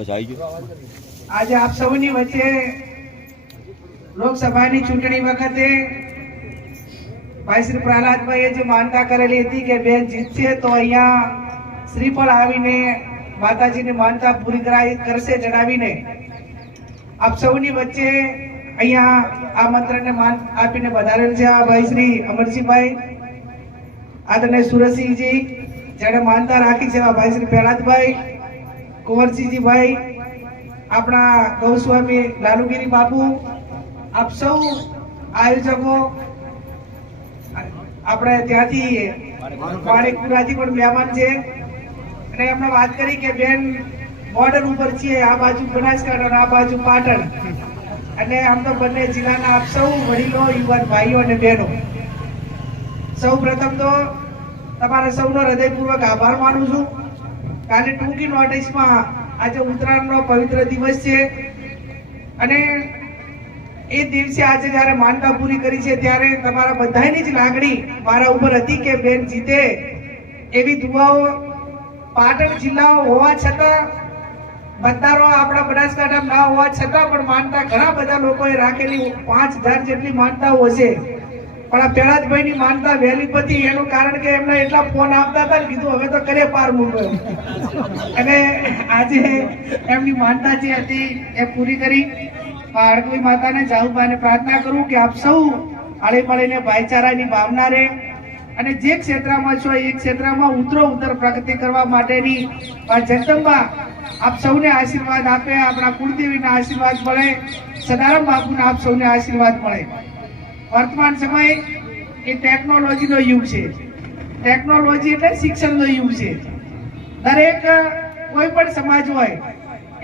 આજે આપ સૌની વચ્ચે લોકસભાની ચૂંટણી વખતે ભાઈ શ્રી પ્રહલાદભાઈએ જે માનતા કરેલી હતી કે બેન જીતશે તો અહીંયા શ્રીફળ આવીને માતાજીની માનતા પૂરી કરશે જણાવીને આપ સૌની વચ્ચે અહીંયા આમંત્રણને માન આપીને વધારેલ છે આ ભાઈ શ્રી અમરસિંહભાઈ, આદરણીય સુરસિંહજી જેણે માનતા રાખી છે, ભાઈ શ્રી પ્રહલાદભાઈ, કુંવરસિંહજીભાઈ, આપણા ગૌસ્વામી લાલુગીરી બાપુ, આપ સૌ આયોજકો, આપણે ત્યાંથી પાણીપુરાથી પણ મહેમાન છે અને એમને વાત કરી કે બેન બોર્ડર ઉપર છીએ, આ બાજુ બનાસકાંઠા અને આ બાજુ પાટણ, અને આમ તો બંને જિલ્લાના આપ સૌ વડીલો, યુવાન ભાઈઓ અને બહેનો, સૌ પ્રથમ તો તમારા સૌનો હૃદયપૂર્વક આભાર માનું છું. કાલે ટૂંકી નોટિસમાં આજે ઉત્તરાયણનો પવિત્ર દિવસ છે અને એ દિવસે આજે જયારે માનતા પૂરી કરી છે ત્યારે તમારા બધાની જ લાગણી મારા ઉપર હતી કે બેન જીતે એવી દુઆઓ પાટણ જિલ્લા હોવા છતાં, મતદારો આપણા બનાસકાંઠા ના હોવા છતાં પણ માનતા ઘણા બધા લોકોએ રાખેલી 5000 જેટલી માનતાઓ છે. પણ આ પ્રહલાદભાઈની માનતા વહેલી પતી એનું કારણ કે એમને એટલા ફોન આપતા હતા ને કીધું હવે તો કરે પાર મૂક્યો અને આજે એમની માનતા જે હતી એ પૂરી કરી. હરકવી માતાને જાહુબાને પ્રાર્થના કરું કે આપ સૌ હળી મળીને ભાઈચારાની ભાવના રહે અને જે ક્ષેત્રમાં છો એ ક્ષેત્રમાં ઉત્તર પ્રગતિ કરવા માટેની જગદંબા આપ સૌને આશીર્વાદ આપે, આપણા કુળદેવીના આશીર્વાદ મળે, સદારામ બાપુના આપ સૌને આશીર્વાદ મળે. વર્તમાન સમય એ ટેકનોલોજીનો યુગ છે. ટેકનોલોજી એટલે શિક્ષણનો યુગ છે. દરેક કોઈ પણ સમાજ હોય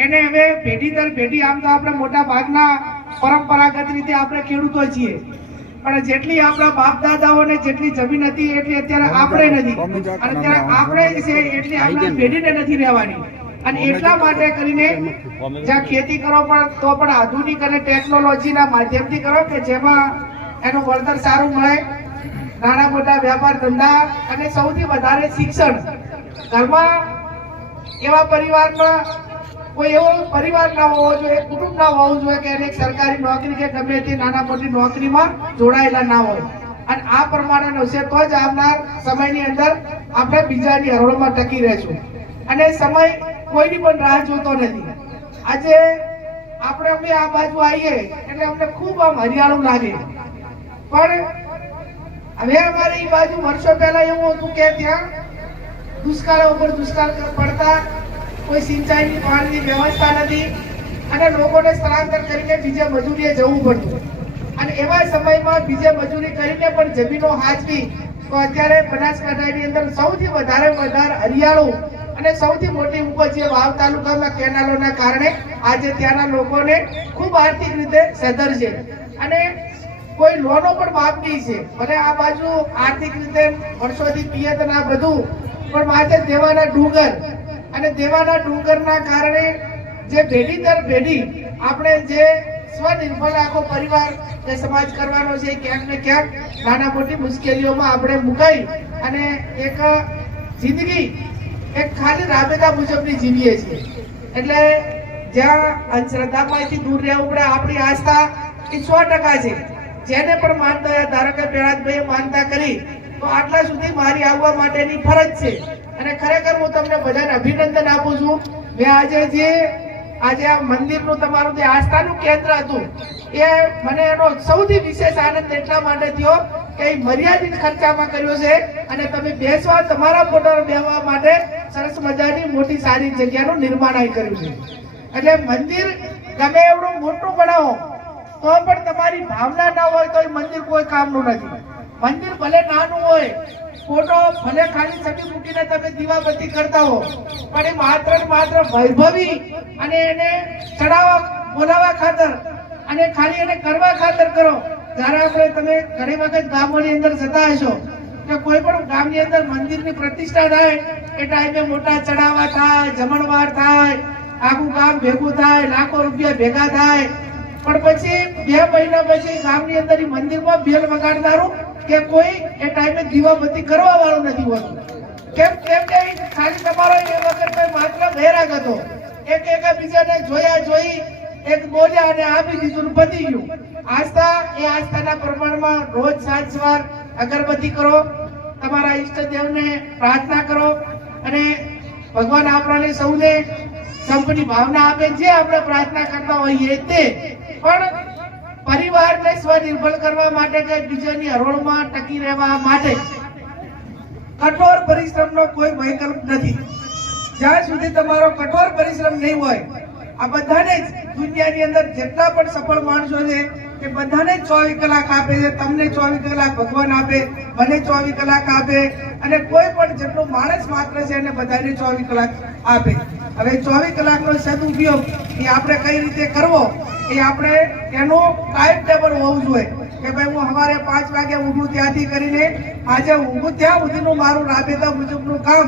એને હવે પેઢી દર પેઢી, આમ તો આપણે મોટા ભાગના પરંપરાગત રીતે આપણે ખેડૂતો છીએ, પણ જેટલી આપણા બાપ દાદાઓને જેટલી જમીન હતી એટલી અત્યારે આપણે નથી, અને અત્યારે આપણે છે એટલી આપણી પેઢીને નથી રહેવાની. અને એટલા માટે કરીને જ્યાં ખેતી કરો પણ તો પણ આધુનિક અને ટેકનોલોજીના માધ્યમથી કરો કે જેમાં એનું વળતર સારું મળે, નાના મોટા વેપાર ધંધા અને સૌથી વધારે શિક્ષણ. ઘરમાં એવા પરિવારમાં કોઈ એવો પરિવાર ના હોવો જોઈએ, કુટુંબ ના હોવું જોઈએ કે એને સરકારી નોકરી કે ગમે તે નાના મોટી નોકરીમાં જોડાયેલા ના હોય. અને આ પ્રમાણેનો છે તો જ આવનાર સમયની અંદર આપણે બીજાની હરોળમાં ટકી રહેશું. અને સમય કોઈની પણ રાહ જોતો નથી. આજે આપણે અમે આ બાજુ આવીએ એટલે અમને ખૂબ આમ હરિયાળું લાગે, પણ હવે અમારે એ બાજુ વર્ષો પહેલા એવું હતું કે ત્યાં દુષ્કાળ ઉપર દુષ્કાળ પડતા, કોઈ સિંચાઈની પાણીની વ્યવસ્થા નથી અને લોકોને સ્થળાંતર કરીને બીજે મજૂરીએ જવું પડતું. અને એવા સમયમાં બીજે મજૂરી કરીને પણ જમીનો હાચવી તો અત્યારે બનાસકાંઠાની અંદર સૌથી વધારે હરિયાળું અને સૌથી મોટી ઉપજ જે વાવ તાલુકામાં કેનાલોના કારણે આજે ત્યાંના લોકોને ખૂબ આર્થિક રીતે સધર છે અને કોઈ લોનો પણ માફ નહીં છે. ભલે આ બાજુ આર્થિક રીતે વર્ષોથી પિયત ના બધું, પણ માથે દેવાના ડુંગર અને દેવાના ડુંગરના કારણે જે પેઢી દર પેઢી આપણે જે સ્વનિર્ભર આખો પરિવાર કે સમાજ કરવાનો છે ક્યાંક ને ક્યાંક નાના મોટી મુશ્કેલીઓમાં આપણે મુકાઈ અને એક જિંદગી એક ખાલી રાબેતા મુજબની જીવીએ છીએ. એટલે જ્યાં અંધશ્રદ્ધામાંથી દૂર રહેવું પડે. આપણી આસ્થા એ 100% છે. જેને પણ માનતા, ધારો કે પ્રહલાદભાઈએ માનતા કરી તો આટલા સુધી મારી આવવા માટેની ફરજ છે. અને ખરેખર હું તમને બધાને અભિનંદન આપું છું. મેં આજે આ મંદિરનું તમારું જે આસ્થાનું કેન્દ્ર હતું એ મને એનો સૌથી વિશેષ આનંદ એટલા માટે થયો કે એ મર્યાદિત ખર્ચામાં કર્યો છે અને તમે બેસવા, તમારા ફોટો બેસવા માટે સરસ મજાની મોટી સારી જગ્યાનું નિર્માણ કર્યું છે. એટલે મંદિર ગમે એવડું મોટું બનાવો તો પણ તમારી ભાવના ના હોય તો એ મંદિર કોઈ કામનું નથી. મંદિર ભલે નાનું હોય, ફોટો ભલે ખાલી છબી મૂકીને તમે દીવાબત્તી કરતા હો, પણ એ માત્ર ને માત્ર વૈભવી અને એને ચડાવવા બોલાવવા ખાતર અને ખાલી એને કરવા ખાતર કરો. જયારે આપણે તમે ઘણી વખત ગામોની અંદર જતા હશો કે કોઈ પણ ગામની અંદર મંદિરની પ્રતિષ્ઠા થાય એ ટાઈમે મોટા ચડાવવા થાય, જમણવાર થાય, આખું ગામ ભેગું થાય, લાખો રૂપિયા ભેગા થાય, પણ પછી 2 મહિના પછી ગામની અંદર મંદિરમાં બેલ વગાડનારું કે કોઈ એ ટાઈમે દીવાબત્તી કરવા વાળું નથી હોતું. કેમ કે ખાલી તમારો એ વખત માત્ર વૈરાગ હતો એકબીજાને જોયા જોઈ એક બોલ્યા અને આપી દીધું, પતી ગયું. આસ્થા એ આસ્થાના પ્રમાણમાં રોજ સાંજ સવાર અગરબત્તી કરો, તમારા ઈષ્ટદેવને પ્રાર્થના કરો અને ભગવાન આપણને સૌને સંપની ભાવના આપે. જે આપણે પ્રાર્થના કરતા હોઈએ તે પણ પરિવારને સ્વનિર્ભર કરવા માટે કે બીજાની હરોળમાં ટકી રહેવા માટે કઠોર પરિશ્રમનો કોઈ વિકલ્પ નથી. જ્યાં સુધી તમારો કઠોર પરિશ્રમ નહીં હોય, આ બધાને જ દુનિયાની અંદર જેટલા પણ સફળ માણસો છે એ બધાને 24 કલાક આપે છે. તમને 24 કલાક ભગવાન આપે, મને 24 કલાક આપે અને કોઈ પણ જેટલો માણસ માત્ર છે એને બધાને 24 કલાક આપે. હવે 24 કલાકનો સદુપયોગ એ આપણે કઈ રીતે કરવો એ આપણે એનું ટાઈમ ટેબલ હોવું જોઈએ કે ભાઈ હું સવારે 5 વાગે ઉઠું, ત્યાંથી કરીને આજે ઊંઘું ત્યાં સુધીનું મારું રાબેતા મુજબનું કામ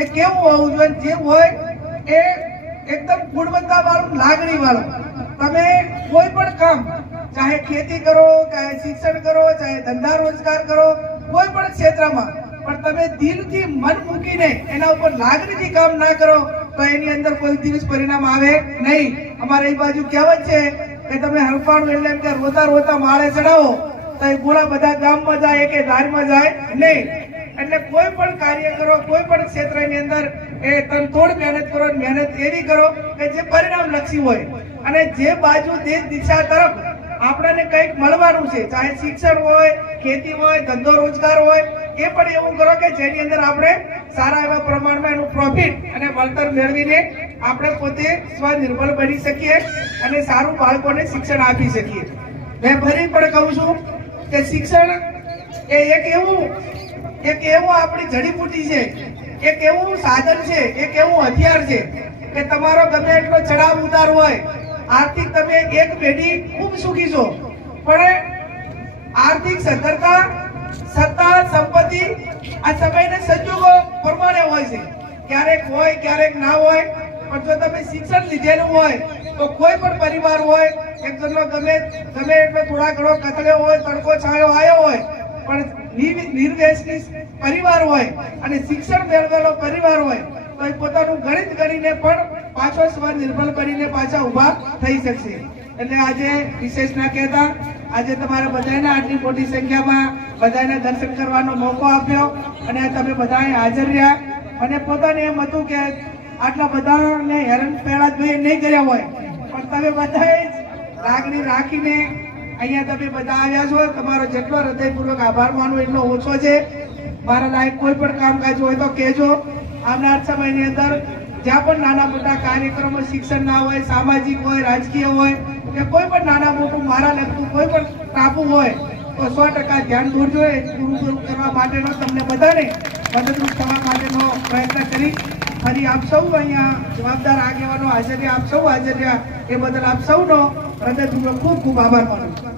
એ કેવું હોવું જોઈએ. જે હોય એ એકદમ ગુણવત્તા વાળું, લાગણી વાળું. તમે કોઈ પણ કામ, ચાહે ખેતી કરો, ચાહે શિક્ષણ કરો, ચાહે ધંધા રોજગાર કરો, કોઈ પણ ક્ષેત્રમાં પણ તમે દિલથી મન મૂકીને એના ઉપર લાગણીથી કામ ના કરો તો એની અંદર કોઈ દિવસ પરિણામ આવે નહીં. અમારે એ બાજુ કહેવત છે કે તમે હરફાણું એટલે એમ કે રોતા રોતા માળે ચડાવો તો એ ગોળા બધા ગામમાં જાય કે ધારમાં જાય નહીં. એટલે કોઈ પણ કાર્ય કરો, કોઈ પણ ક્ષેત્રની અંદર એ તનતોડ મહેનત કરો, મહેનત એવી કરો કે જે પરિણામ લક્ષી હોય અને જે બાજુ દેશ દિશા તરફ આપણને કંઈક મળવાનું છે, ચાહે શિક્ષણ હોય, ખેતી હોય, ધંધો રોજગાર હોય, એ પણ એવું કરો કે જેની અંદર આપણે સારા એવા પ્રમાણમાં એનું પ્રોફિટ અને વળતર મેળવીને આપણે પોતે સ્વનિર્ભર બની શકીએ અને સારું બાળકોને શિક્ષણ આપી શકીએ. મેં ફરી પણ કહું છું કે શિક્ષણ એ એક એવું આપણી જડીબુટી છે, એક એવું સાધન છે, એક એવું હથિયાર છે કે તમારો ગમે એટલો ચડાવ ઉતાર હોય, આર્થિક તમે એક પેઢી ખૂબ સુખી છો, પણ આર્થિક સદ્ધરતા, સત્તા, સંપત્તિ આ સમયના સંજોગો પ્રમાણે હોય છે. ક્યારેક હોય, ક્યારેક ના હોય. પણ જો તમે શિક્ષણ લીધેલું હોય તો કોઈ પણ પરિવાર હોય, એક જણનો ગમે એટલો થોડા ઘણો કથળ્યો હોય, તડકો છાયો આવ્યો હોય, પણ નિર્વ્યસની પરિવાર હોય અને શિક્ષણ મેળવેલો પરિવાર હોય તો એ પોતાનું ગણિત કરીને પણ પાછો સ્વનિર્ભર બનીને પાછા ઉભા થઈ શકશે. એટલે આજે વિશેષ ના કહેતા, આજે તમારા બધાને આટલી મોટી સંખ્યામાં બધાને દર્શન કરવાનો મોકો આપ્યો અને તમે બધા હાજર રહ્યા. અને પોતાને એમ હતું કે આટલા બધાને હેરાન પહેલા જોઈએ નહીં કર્યા હોય, પણ તમે બધાએ જ લાગણી રાખીને અહીંયા તમે બધા આવ્યા છો. તમારો જેટલો હૃદયપૂર્વક આભાર માનું એટલો ઓછો છે. મારા લાયક કોઈ પણ કામકાજ હોય તો કહેજો. આવનાર સમયની અંદર જ્યાં પણ નાના મોટા કાર્યક્રમો, શિક્ષણ ના હોય, સામાજિક હોય, રાજકીય હોય કે કોઈ પણ નાના મોટું મારા લગતું કોઈ પણ કાબુ હોય તો 100% ધ્યાન દોરજો. પૂરું કરવા માટેનો તમને બધાને મદદરૂપ થવા માટેનો પ્રયત્ન કરી ફરી આપ સૌ અહીંયા જવાબદાર આગેવાનો હાજર રહ્યા, આપ સૌ હાજર રહ્યા એ બદલ આપ સૌનો હૃદયપૂર્વક ખૂબ ખૂબ આભાર માનું છું.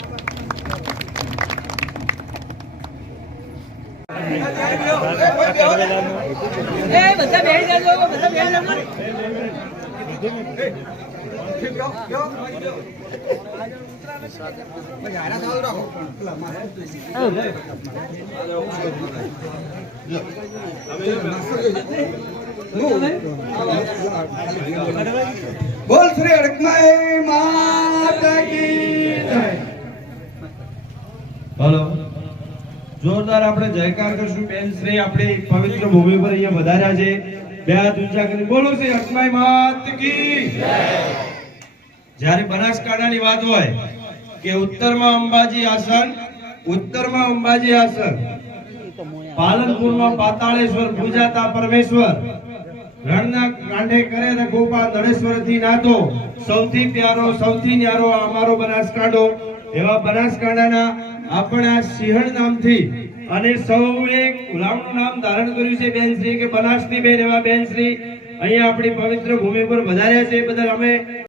બોલ શ્રી અડકમાઈ માતા કી જય. હલો, જોરદાર આપણે જયકાર કરશું. બેન શ્રી આપણી પવિત્ર ભૂમિ પર અહીંયા વધાર્યા છે. બે હાથ ઊંચા કરી બોલો શ્રી અડકમાઈ માતા કી જય. જ્યારે બનાસકાંઠાની વાત હોય કે ઉત્તરમાં અંબાજી આસન, પાલનપુરમાં પાતાળેશ્વર પૂજાતા પરમેશ્વર, રણના કાંઠે કરે રઘોપા નરેશ્વરથી નાતો, સૌથી પ્યારો સૌથી ન્યારો અમારો બનાસકાંઠો. એવા બનાસકાંઠાના આપણા સિંહણ નામથી અને સૌએ ગુલામનું નામ ધારણ કર્યું છે બેનશ્રી કે બનાસની બેન. એવા બેનશ્રી અહીંયા આપણી પવિત્ર ભૂમિ પર વધાર્યા છે. એ બદલ અમે